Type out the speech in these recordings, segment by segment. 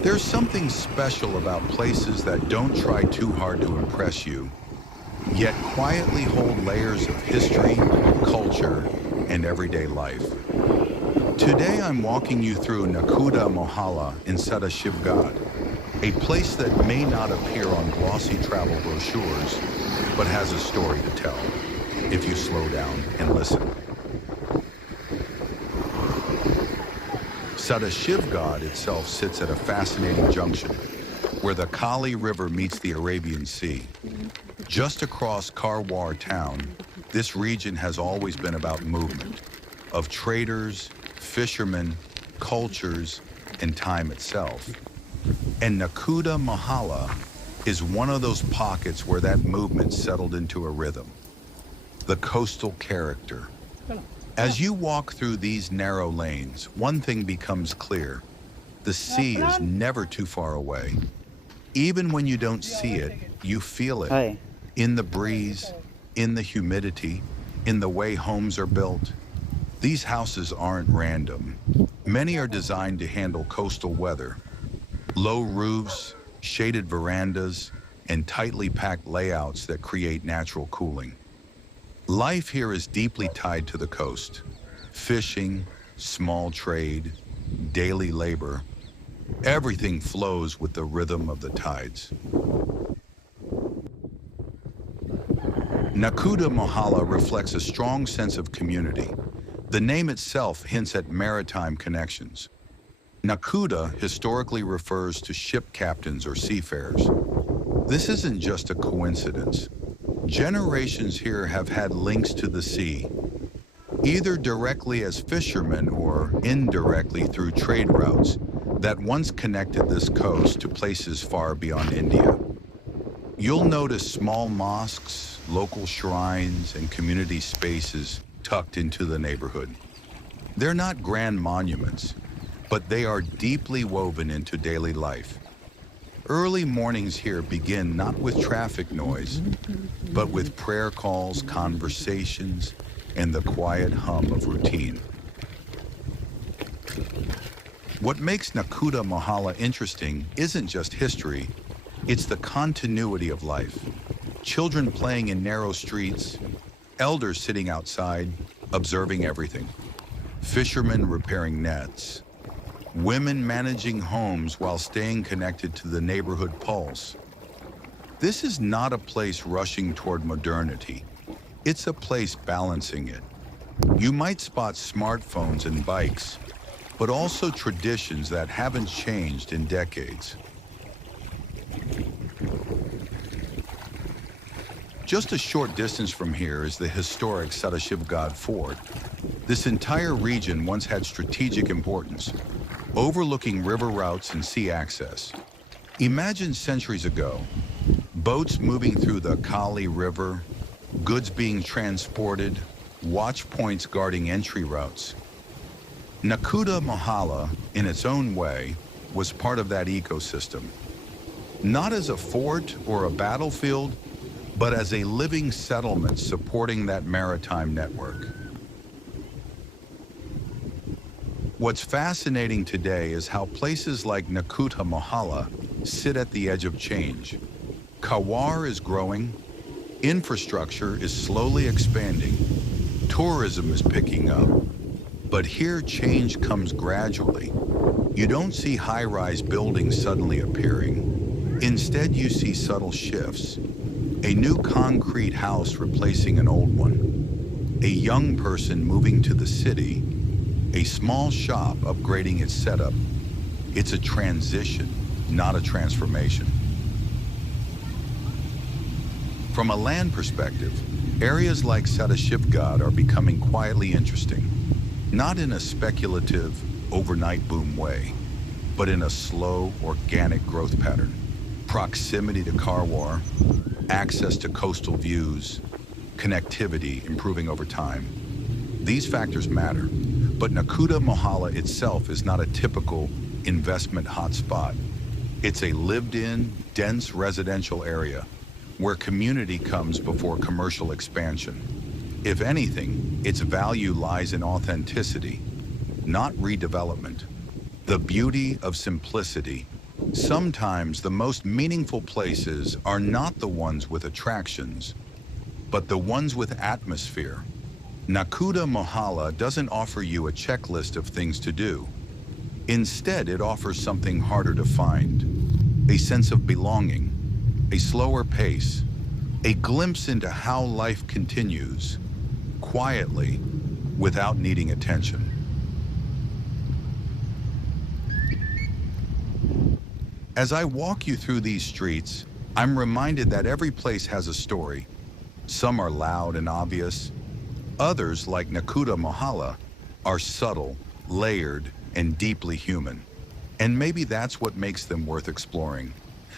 There's something special about places that don't try too hard to impress you, yet quietly hold layers of history, culture, and everyday life. Today I'm walking you through Nakudha Mohalla in Sadashivgad, a place that may not appear on glossy travel brochures, but has a story to tell, if you slow down and listen. Sadashivgad itself sits at a fascinating junction, where the Kali River meets the Arabian Sea. Just across Karwar town, this region has always been about movement, of traders, fishermen, cultures, and time itself. And Nakudha Mohalla is one of those pockets where that movement settled into a rhythm. The coastal character. As you walk through these narrow lanes, one thing becomes clear. The sea is never too far away. Even when you don't see it, you feel it. Hi. In the breeze, in the humidity, in the way homes are built. These houses aren't random. Many are designed to handle coastal weather. Low roofs, shaded verandas, and tightly packed layouts that create natural cooling. Life here is deeply tied to the coast. Fishing, small trade, daily labor. Everything flows with the rhythm of the tides. Nakudha Mohalla reflects a strong sense of community. The name itself hints at maritime connections. Nakudha historically refers to ship captains or seafarers. This isn't just a coincidence. Generations here have had links to the sea, either directly as fishermen or indirectly through trade routes that once connected this coast to places far beyond India. You'll notice small mosques, local shrines, and community spaces tucked into the neighborhood. They're not grand monuments, but they are deeply woven into daily life. Early mornings here begin not with traffic noise, but with prayer calls, conversations, and the quiet hum of routine. What makes Nakudha Mohalla interesting isn't just history, it's the continuity of life. Children playing in narrow streets, elders sitting outside, observing everything. Fishermen repairing nets. Women managing homes while staying connected to the neighborhood pulse. This is not a place rushing toward modernity. It's a place balancing it. You might spot smartphones and bikes, but also traditions that haven't changed in decades. Just a short distance from here is the historic Sadashivgad Fort. This entire region once had strategic importance, overlooking river routes and sea access. Imagine centuries ago, boats moving through the Kali River, goods being transported, watch points guarding entry routes. Nakudha Mohalla, in its own way, was part of that ecosystem. Not as a fort or a battlefield, but as a living settlement supporting that maritime network. What's fascinating today is how places like Nakudha Mohalla sit at the edge of change. Karwar is growing, infrastructure is slowly expanding, tourism is picking up. But here change comes gradually. You don't see high-rise buildings suddenly appearing. Instead, you see subtle shifts. A new concrete house replacing an old one. A young person moving to the city. A small shop upgrading its setup. It's a transition, not a transformation. From a land perspective, areas like Sadashivgad are becoming quietly interesting, not in a speculative, overnight boom way, but in a slow, organic growth pattern. Proximity to Karwar, access to coastal views, connectivity improving over time. These factors matter. But Nakudha Mohalla itself is not a typical investment hotspot. It's a lived-in, dense residential area where community comes before commercial expansion. If anything, its value lies in authenticity, not redevelopment. The beauty of simplicity, Sometimes the most meaningful places are not the ones with attractions, but the ones with atmosphere. Nakudha Mohalla doesn't offer you a checklist of things to do. Instead, it offers something harder to find: a sense of belonging, a slower pace, a glimpse into how life continues, quietly, without needing attention. As I walk you through these streets, I'm reminded that every place has a story. Some are loud and obvious. Others, like Nakudha Mohalla, are subtle, layered, and deeply human. And maybe that's what makes them worth exploring.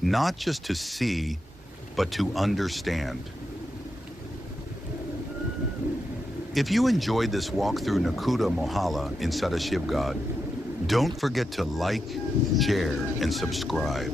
Not just to see, but to understand. If you enjoyed this walk through Nakudha Mohalla in Sadashivgad, don't forget to like, share, and subscribe.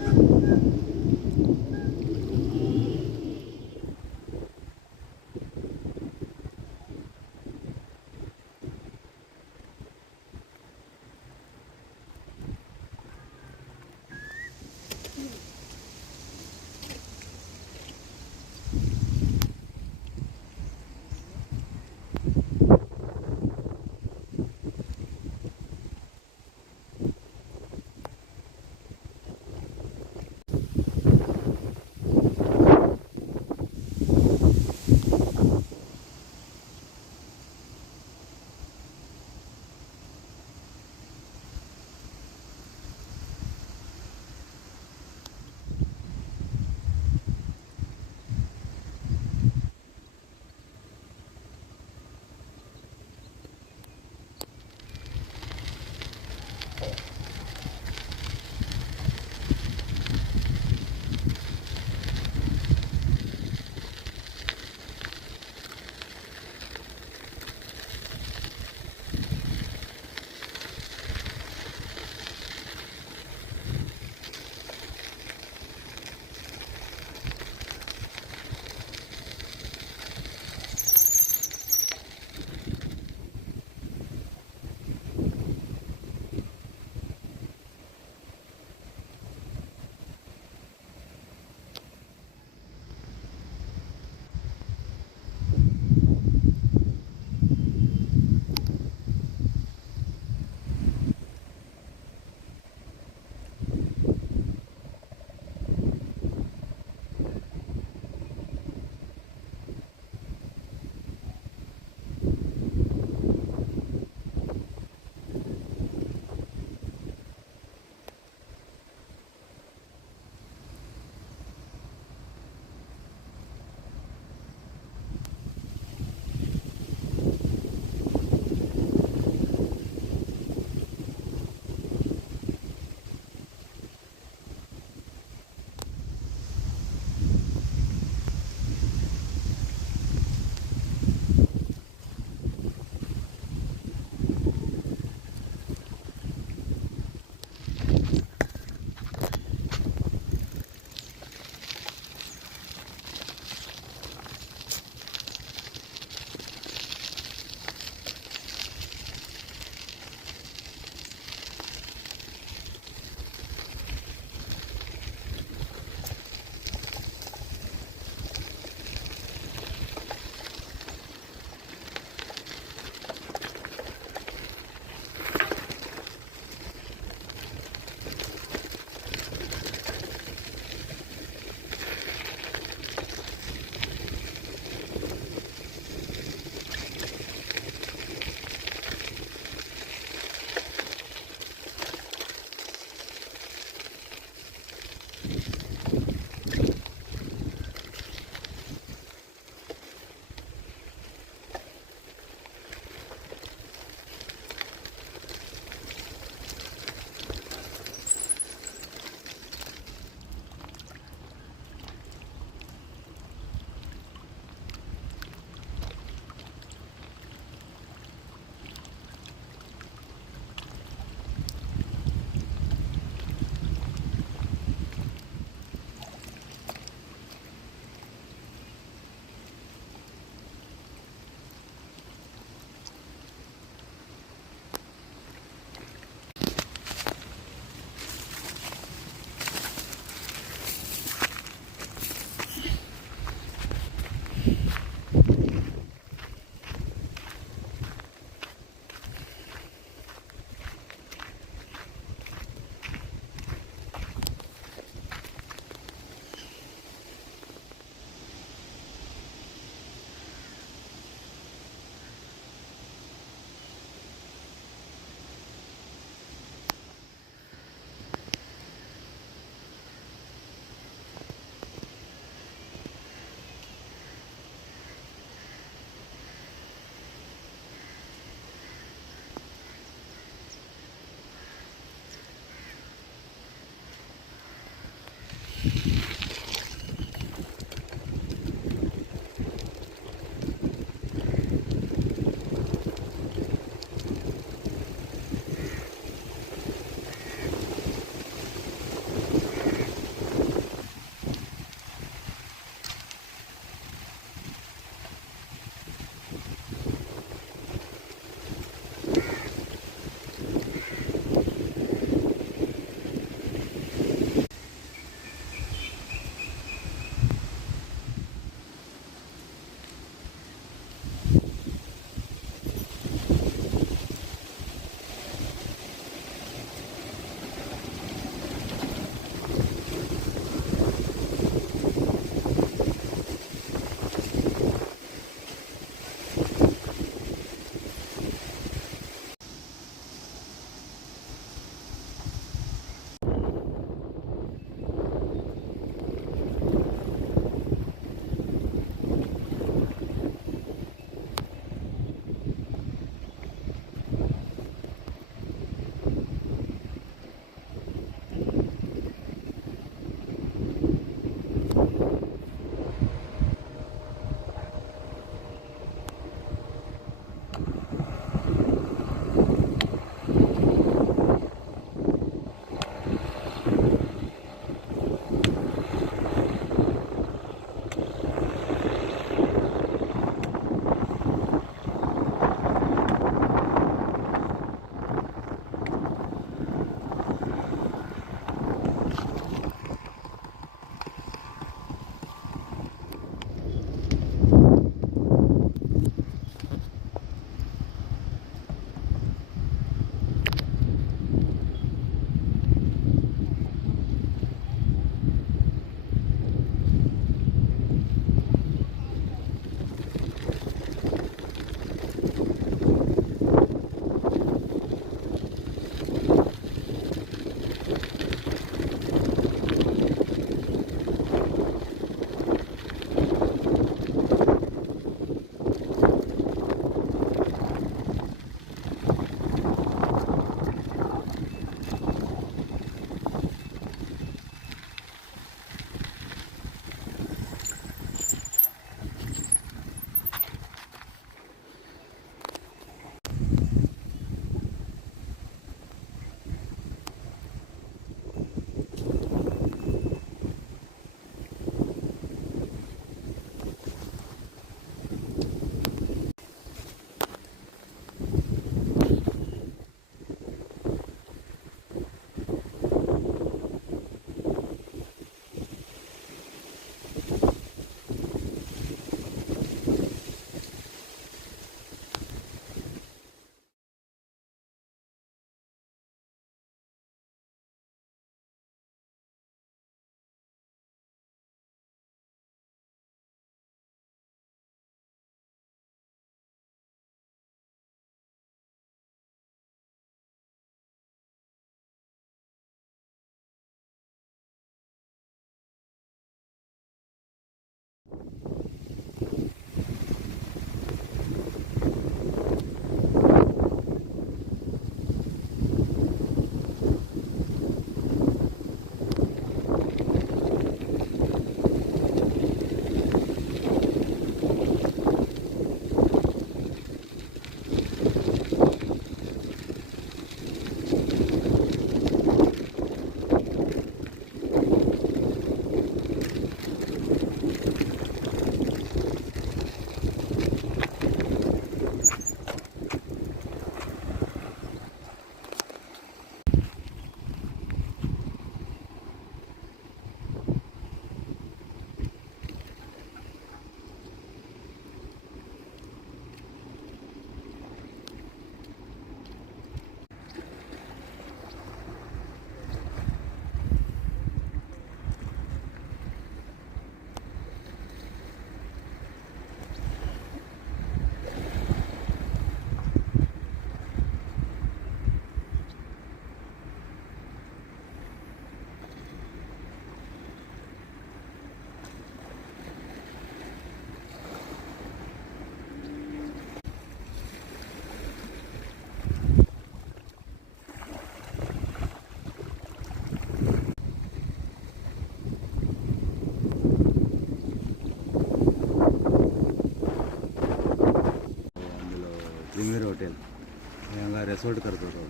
सोड करतो तो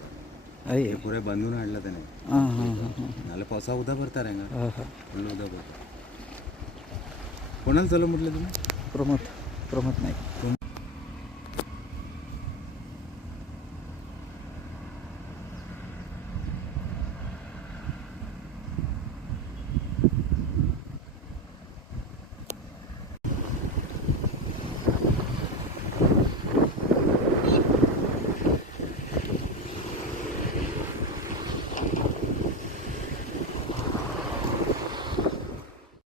आहे पुरे बांधून आणला त्याने हां हां हां हां नाला पावसा उदा भरता रे हां हां फुल्ल उदा भरता कोणाला चालू म्हटलं तुम्ही प्रमोद नाईक